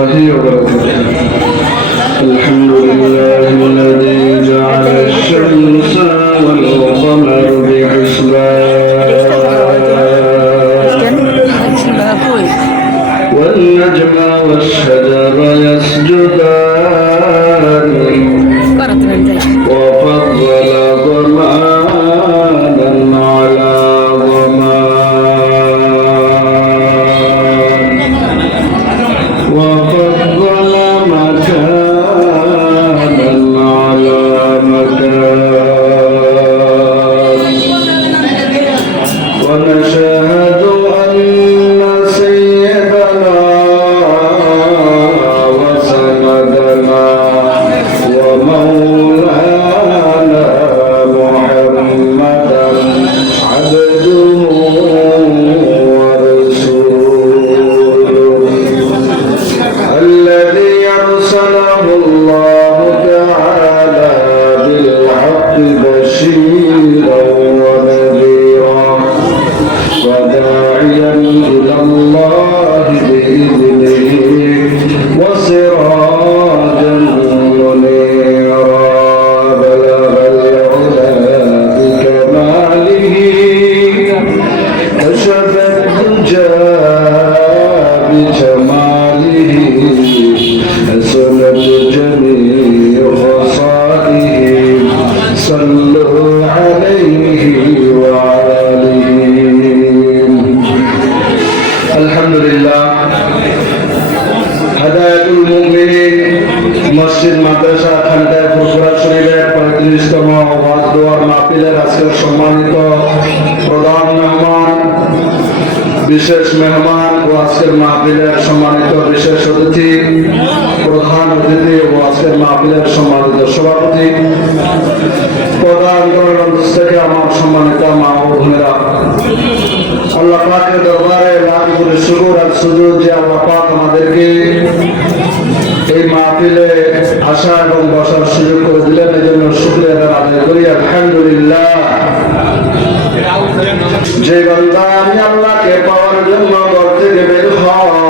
الله وبركاته الحمد لله الذي جعل الشمس والقمر بحسبان. والنجم والشمس ওয়াজ দোয়ার মাহফিলের আজকের সম্মানিত প্রধান মেহমান, বিশেষ মেহমান ও আজকের মাহফিলের সম্মানিত বিশেষ অতিথি, প্রধান অতিথি ও আজকের মাহফিলের সম্মানিত সভাপতি, প্রধান থেকে আমার সম্মানিত মা ও ভূমিরা আল্লাহ পাকের দরবারে লাখ করে শুকুর আর সুযোগ যে আল্লাহ পাক আমাদেরকে এই মাহফিলে আসা এবং বসার সুযোগ করে দিলেন এই জন্য শুক্রিয়া আদায় করি। আলহামদুলিল্লাহ। যে বান্দা আমি আল্লাহকে পাওয়ার জন্য ঘর থেকে বের হয়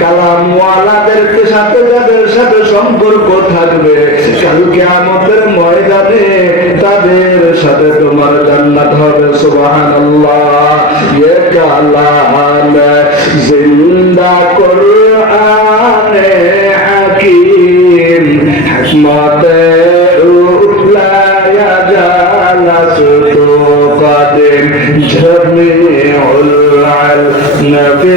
কালামওয়ালাদেরকে সাথে যাদের সাথে সম্পর্ক থাকবে কালকে আমাদের ময়দানে তাদের সাথে তোমার জান্নাত হবে, সুবহানাল্লাহ। ইয়ে কালাম জিন্দা কোরআনে হাকিম, হিকমতে উলায়া জালাসতু قادم جميع العلم في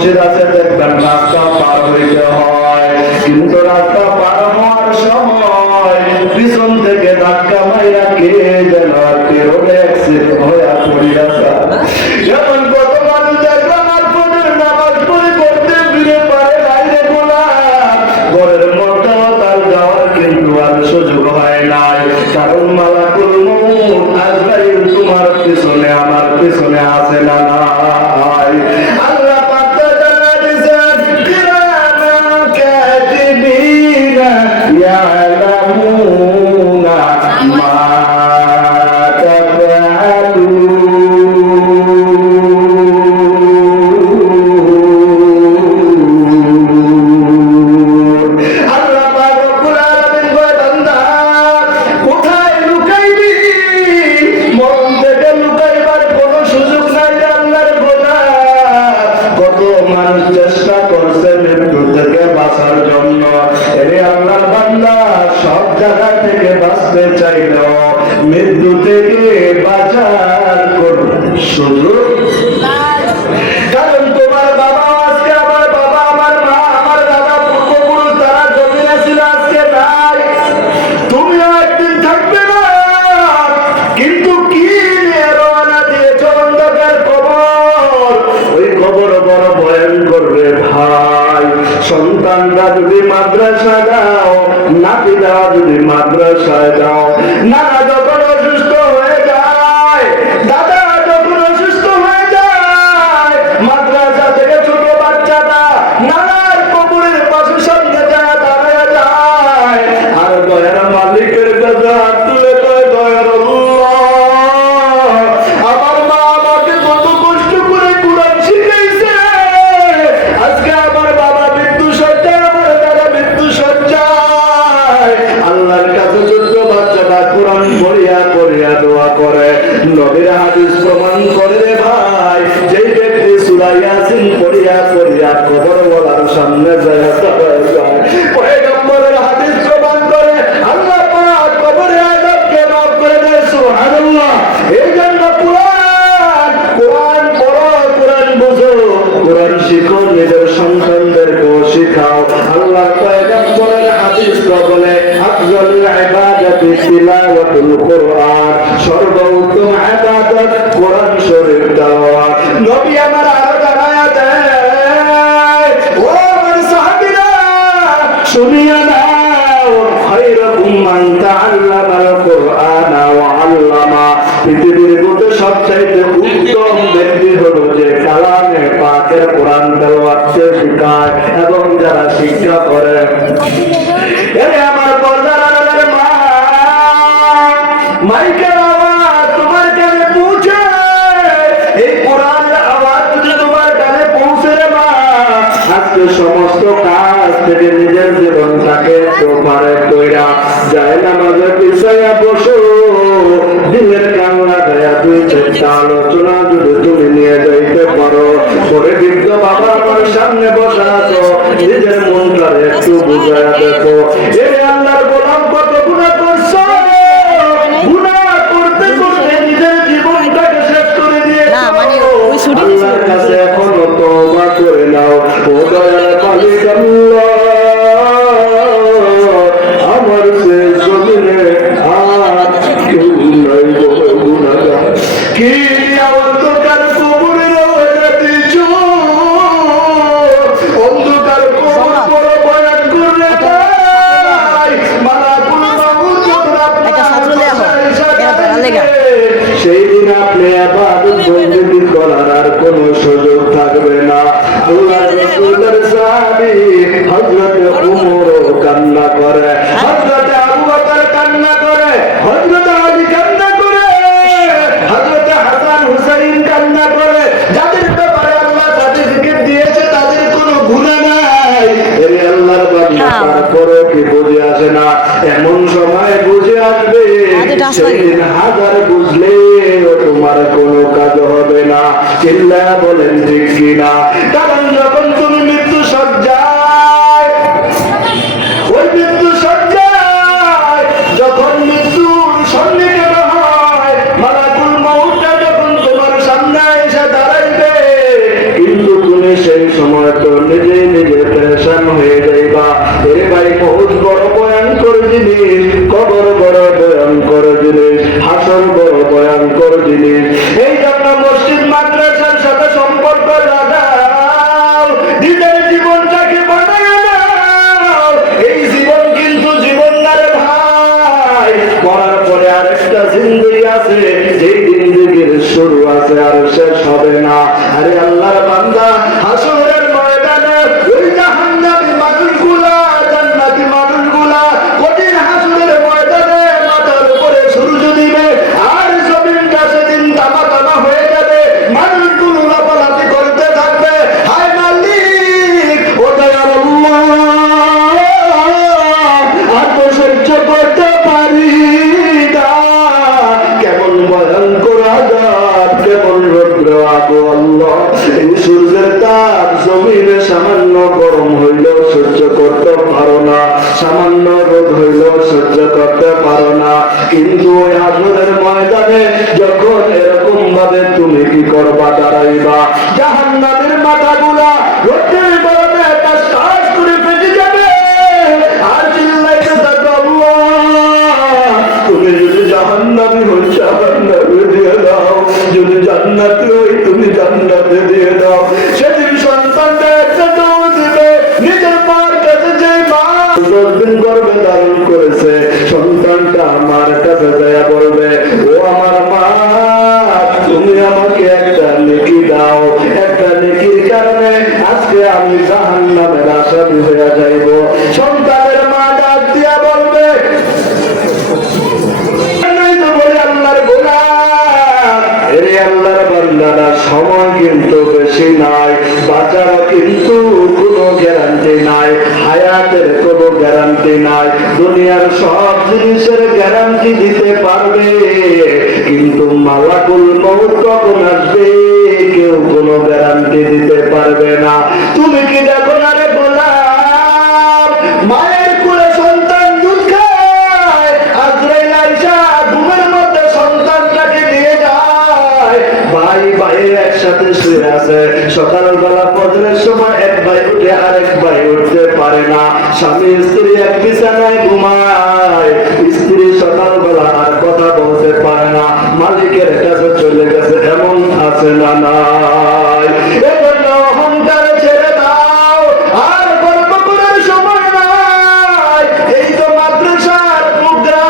বসে আছে দেখবেন রাস্তা পার হইতে হয়। কিন্তু রাস্তা পার হওয়ার সময় পিছন থেকে ধাক্কা মাইয়া কে you. করে। নবীর হাদিস প্রমাণ করে রে ভাই যে ব্যক্তি সূরা ইয়াসিন পড়িয়া পড়িয়া কবরওয়ালার সামনে যায়, পয়গম্বরের হাদিস প্রমাণ করে, আল্লাহ পাক কবরে আযাবকে করে দেয়, সুবহানাল্লাহ। এই জন্য পড়ো বুঝো। শিখো, নিজের সন্তানদেরকে শেখাও। আল্লাহ বলে আফজালুল ইবাদাতি তিলাওয়াতুল কোরআন সর্বোত্তম ইবাদত কোরআন শরীফ তেলাওয়াত নবী আমার আরও জানায়া দেয়, ও আমার সাহাবীরা, শুনিয়া পারে কইরা যায় নামাজের পিছাইয়া বসো। দিনের কামলা দেয়া দুই চারটা আলোচনা যদি তুমি নিয়ে যাইতে পারো। পরে বৃদ্ধ বাবা সামনে বসা আছো, নিজের মনটারে একটু বুঝায় দেখো। এই সেদিন হাজার বুঝলে তোমার কোনো কাজ হবে না। চিল্লা বলেন ঠিক কিনা। outer মালাকুল মৌত কখন আসবে? কেউ কোনো গ্যারান্টি দিতে পারবে না। তুমি কি দেখো না রে মায়ের কুলে সন্তান দুধ খায় ঘুমের মধ্যে সন্তানটাকে যায়। ভাই ভাই একসাথে শুয়ে আছে। সকালবেলা ফজরের সময় এক ভাই উঠে আরেক ভাই উঠতে পারে না। স্বামী, স্ত্রী এক বিছানায় ঘুমায়। আছে নাই। এজন্য অহংকার ছেড়ে দাও। আর গল্প করার সময় নাই। এই তো মাদ্রাসার মুদ্রা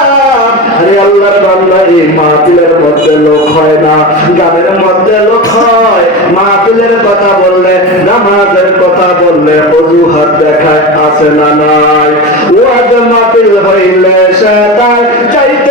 আরে আল্লাহর বান্দা, এই মাহফিলের মধ্যে লোক হয় না। গানের মধ্যে লোক হয়। মাহফিলের কথা বললে, নামাজের কথা বললে অজুহাত দেখায় আছে না নাই। ওয়াজ মাহফিল হইলে সেটাই চাইতে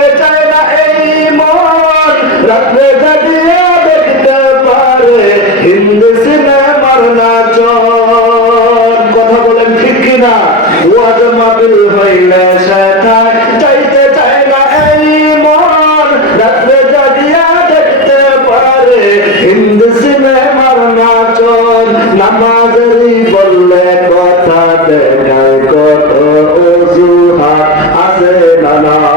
لنا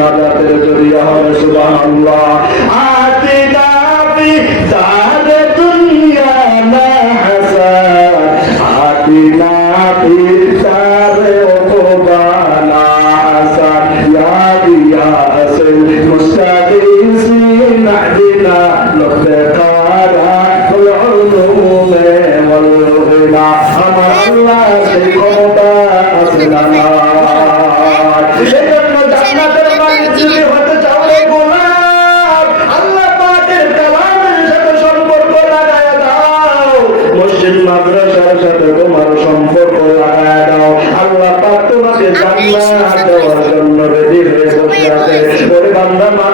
নাজাতের জরিয়া হবে সুবহানাল্লাহ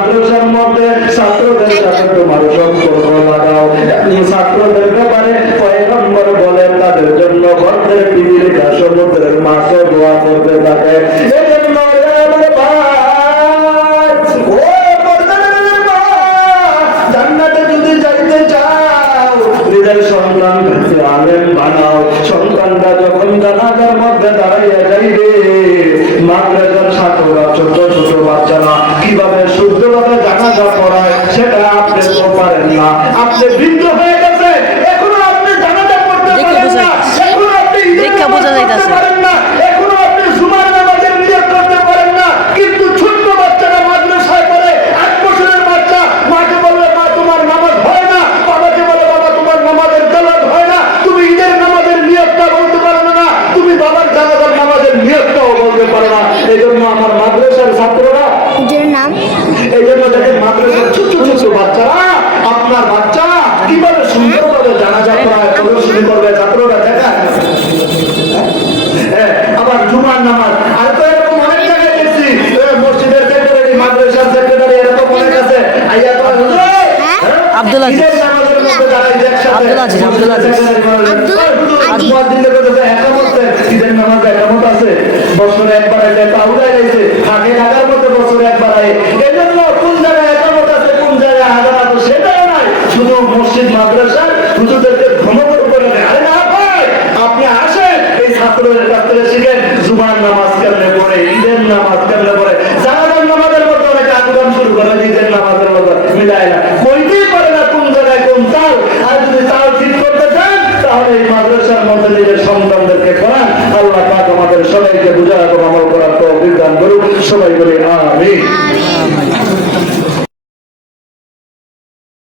মাদ্রাসার মধ্যে ছাত্রদের সাথে তোমার সম্পর্ক লাগাও। আপনি ছাত্রদের ব্যাপারে পয়গম্বর বলেন তাদের জন্য গর্তের পৃথিবীর সমুদ্রের মাছও দোয়া করতে থাকে এজন্য জান্নাতে যদি যাইতে চাও নিজের সন্তান আলেম তোমরা ছোট ছোট বাচ্চারা কীভাবে শুদ্ধভাবে জানাজা পড়ায়, সেটা আপনি তো পারেন না। আপনি বৃদ্ধ হয়ে বছরে একবার এটা তাহলে থাকে ঢাকা